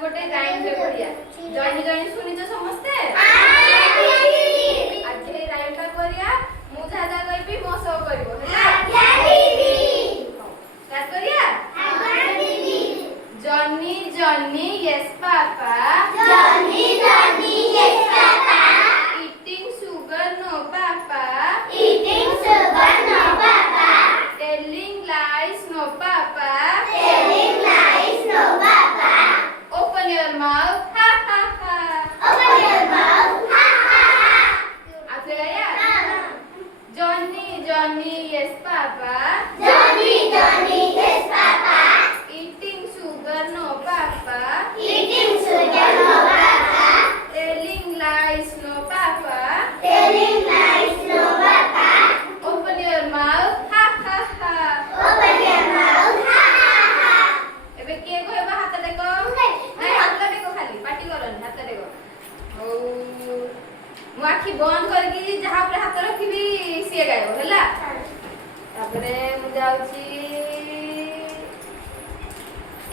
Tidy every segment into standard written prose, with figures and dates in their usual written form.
गोटे राइम रे पढ़िया जॉइनी जॉइनी सुनी तो समझते आज हे राइम टा करिया मु जा जा कहबी मो सो करबो हैला स्टार्ट करिया Johnny Johnny yes papa eating sugar no papa telling lies no papa open your mouth ha ha ha आगे गया Johnny Johnny yes papa eating sugar no papa telling lies no papa open your mouth ha ha ha एबे किए कहबा हाथ देखो नहीं हाथ देखो खाली पाटी करन हाथ देखो ओ मु आखी बंद करके जहां पर हाथ रखिबी सिए गायब हैला तापरे मु जाउची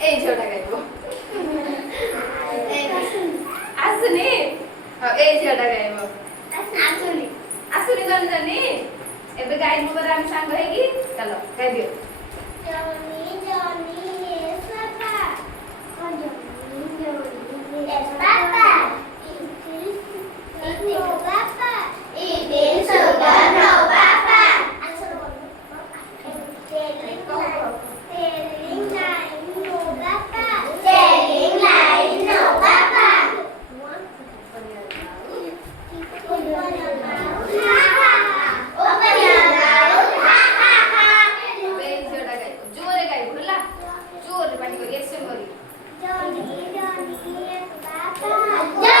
ए झोटा गायब आसुनी ए झोटा गायब आसुनी गन जानी एबे गायब पर हम संग हेगी चलो गाय दियो Johnny, yes, Papa.